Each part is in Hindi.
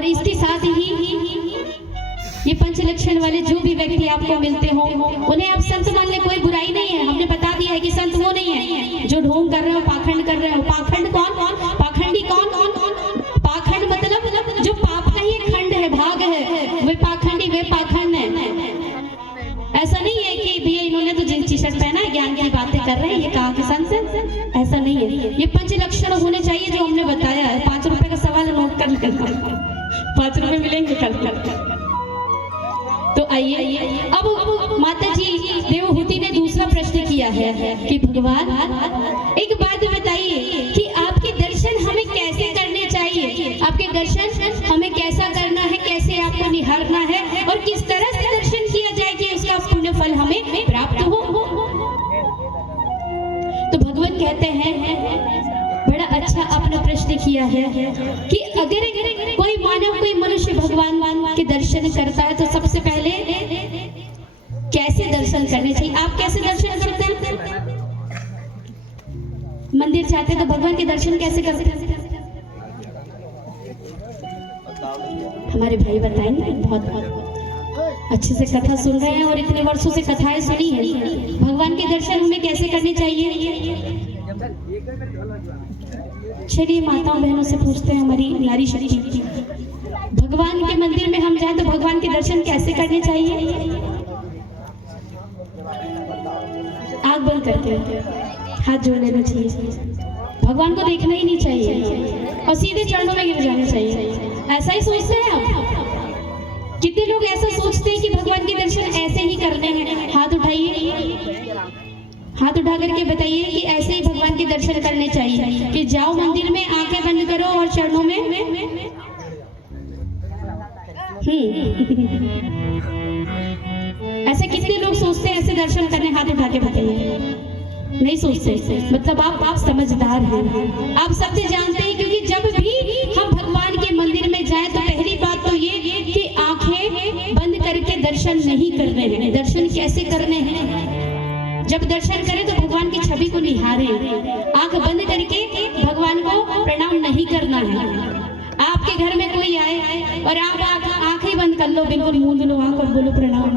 और इसके साथ ही ये पंच लक्षण वाले जो भी व्यक्ति आपको मिलते हो उन्हें आप संत मान ले, कोई बुराई नहीं है। हमने बता दिया है कि संत वो नहीं है जो ढोंग कर रहे हो, पाखंड कर रहे हो। पाखंड कौन? पाखंडी कौन? पाखंड मतलब जो पाप का ही खंड है, भाग है, वे पाखंडी, वे पाखंड है। ऐसा नहीं है कि भैया इन्होंने तो जींस टी शर्ट पहना है, ज्ञान की बातें कर रहे हैं, ये कहाँ के संत है? ऐसा नहीं है। ये पंच लक्षण होने चाहिए जो हमने बताया है। 5 रुपए का सवाल नोट कर लेना, 5 रुपए मिलेंगे कल। तो आइए अब माता जी देवहूति ने दूसरा प्रश्न किया है कि भगवान एक बात बताइए कि आपके दर्शन हमें कैसे करने चाहिए? आपके दर्शन हमें कैसा करना है, कैसे आपको निहारना है और किस तरह से दर्शन किया जाए कि उसका पुण्य फल हमें प्राप्त हो। तो भगवान कहते हैं, बड़ा अच्छा आपने प्रश्न किया है कि अगर कोई मानव, कोई मनुष्य भगवान के दर्शन करता है तो सबसे पहले कैसे दर्शन करने चाहिए? आप कैसे दर्शन करते हैं? मंदिर जाते हैं तो भगवान के दर्शन कैसे करते हैं? हमारे भाई बताएंगे, बहुत अच्छे से कथा सुन रहे हैं और इतने वर्षों से कथाएं सुनी है। भगवान के दर्शन हमें कैसे करने चाहिए? चलिए माताओं बहनों से पूछते हैं, हमारी नारी शक्ति, भगवान के मंदिर में हम जाएं तो भगवान के दर्शन कैसे करने चाहिए? आंख बंद करके हाथ जोड़ लेना चाहिए, भगवान को देखना ही नहीं चाहिए और सीधे चरणों में गिर जाना चाहिए। ऐसा ही सोचते हैं आप? कितने लोग ऐसा सोचते हैं कि भगवान के दर्शन ऐसे ही करने हैं? हाथ उठाइए, हाथ उठा करके बताइए कि ऐसे ही भगवान के दर्शन करने चाहिए कि जाओ मंदिर में, आंखें बंद करो और चरणों में ऐसे कितने लोग सोचते हैं ऐसे दर्शन करने? हाथ उठा के बताइए। नहीं सोचते, मतलब आप समझदार हैं, आप सबसे जानते हैं। क्योंकि जब भी हम भगवान के मंदिर में जाएं तो पहली बात तो ये कि आंखें बंद करके दर्शन नहीं करने हैं। दर्शन कैसे करने हैं? जब दर्शन करें तो भगवान की छवि को निहारें। आंख बंद करके भगवान को प्रणाम नहीं करना है। आपके घर में कोई आए और आप आंखें बंद कर लो, बिल्कुल मूंद लो आंख और बोलो प्रणाम।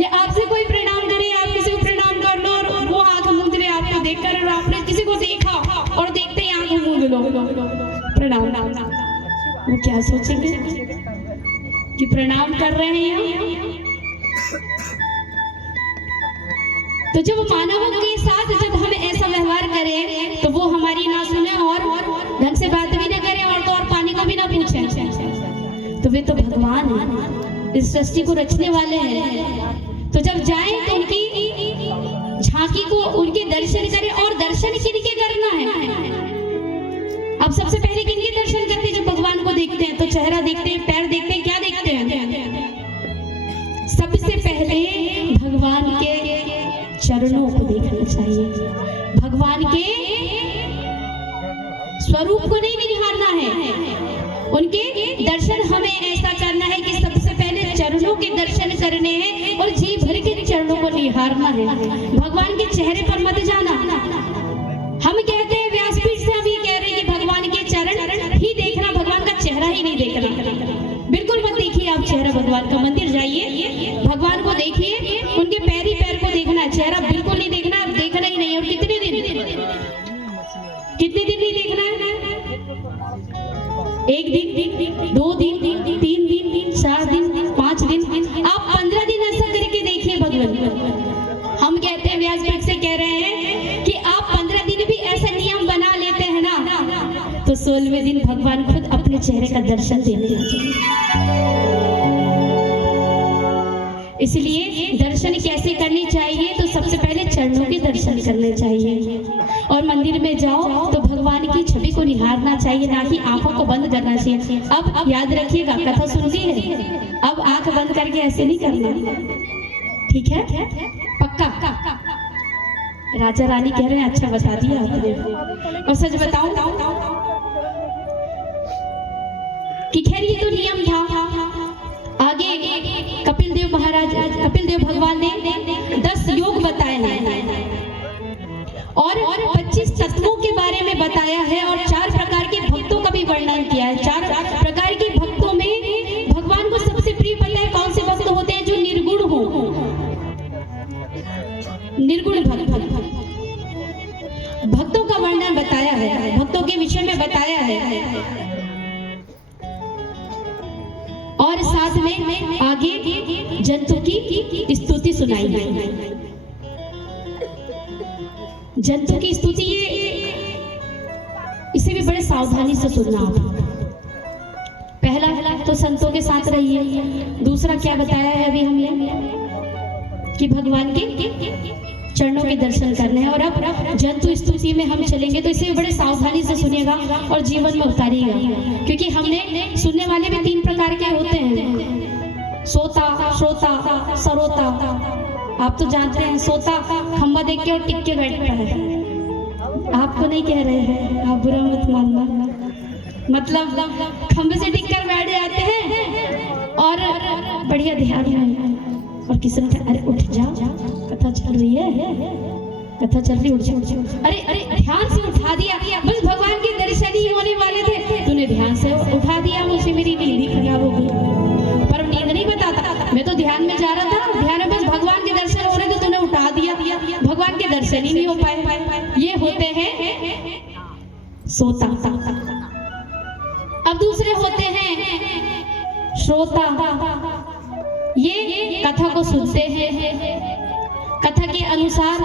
ये आपसे कोई प्रणाम करे, आप किसी को प्रणाम कर लो और वो आंख मूंद ले आपको देखकर, और आपने किसी को देखा और देखते ही आंख मूंद लो प्रणाम, वो क्या सोचेंगे कि प्रणाम कर रहे हैं? तो जब मानवों के साथ जब हम ऐसा व्यवहार करें तो वो हमारी ना सुने और ढंग से बात भी ना करें और तो और पानी को भी ना पूछें, तो वे तो भगवान हैं, इस सृष्टि को रचने वाले हैं। तो जब जाएं तो उनकी झांकी को, उनके दर्शन करें। और दर्शन किनके करना है? आप सबसे पहले किनके दर्शन करते हैं? जब भगवान को देखते हैं तो चेहरा देखते हैं, पैर देखते हैं, क्या देखते हैं? सबसे पहले भगवान के चरणों को देखना चाहिए, भगवान के स्वरूप को नहीं निहारना है। उनके दर्शन हमें ऐसा करना है कि सबसे पहले चरणों के दर्शन करने हैं और जी भर के चरणों को निहारना है। भगवान के चेहरे पर मत जाना। हम कहते हैं, व्यासपीठ से हम ये कह रहे हैं कि भगवान के चरण ही देखना, भगवान का चेहरा ही नहीं देखना। बिल्कुल मत देखिए आप चेहरा भगवान का। मंदिर जाइए, भगवान को देखिए, उनके पैर ही पैर को देखना, चेहरा बिल्कुल नहीं देखना, देखना ही नहीं। और कितने दिन नहीं देखना है? 1 दिन, 2 दिन, 3 दिन, 4 दिन, 5 दिन, आप 15 दिन ऐसा करके देखिए भगवान। हम कहते हैं, व्यासपीठ से कह रहे हैं कि आप 15 दिन भी ऐसा नियम बना लेते हैं ना, तो 16वें दिन भगवान खुद अपने चेहरे का दर्शन देने आ जाएंगे। इसलिए दर्शन कैसे करने चाहिए? तो सबसे पहले चरणों के दर्शन करने चाहिए। और मंदिर में जाओ तो भगवान की छवि को निहारना चाहिए, ना कि आंखों को बंद करना चाहिए। अब याद रखिएगा, कथा सुनती है, अब आंख बंद करके ऐसे नहीं करना, ठीक है? पक्का? राजा रानी कह रहे हैं, अच्छा बता दिया आपने। और सच बताऊं कि खैर ये तो नियम था। आगे कपिल देव भगवान ने 10 योग बताए हैं और 25 तत्वों के बारे में बताया है और 4 प्रकार के भक्तों का भी वर्णन किया है। 4 प्रकार के भक्तों में भगवान को सबसे प्रिय पता है कौन से भक्त होते हैं, जो निर्गुण हो, निर्गुण भक्त। भक्तों का वर्णन बताया है, भक्तों के विषय में बताया है और साथ में आगे जंतु की स्तुति सुनाई है। जंतु की स्तुति इसे भी बड़े सावधानी से सुनना आप। पहला तो संतों के साथ रहिए। दूसरा क्या बताया है अभी हमने कि भगवान के चरणों के दर्शन करने हैं। और अब जंतु स्तुति में हम चलेंगे तो इसे बड़े सावधानी से सुनिएगा और जीवन में उतारिएगा, क्योंकि हमने सुनने वाले भी 3 प्रकार के होते हैं, सोता, श्रोता, सरोता। आप तो जानते हैं सोता खंबा देख के और टिक के बैठता है। आपको नहीं कह रहे हैं, आप बुरा मत मानना, मतलब खंबे से टिक कर बैठ जाते हैं और बढ़िया ध्यान है और किसी ने अरे उठ जा, कथा चल रही है, कथा चल रही, उठ जा। अरे ध्यान से उठा दिया, बस भगवान के दर्शन ही होने वाले थे, तूने ध्यान से उठा दिया, मुझे मेरी नींद ही खराब हो गई। पर नींद नहीं बताता, मैं तो ध्यान में जा रहा था, ध्यान में बस भगवान के दर्शन हो रहे थे, तूने उठा दिया, भगवान के दर्शन ही नहीं हो पाए। ये होते हैं सोता। अब दूसरे होते हैं श्रोता। ये कथा को सुनते हैं, कथा के अनुसार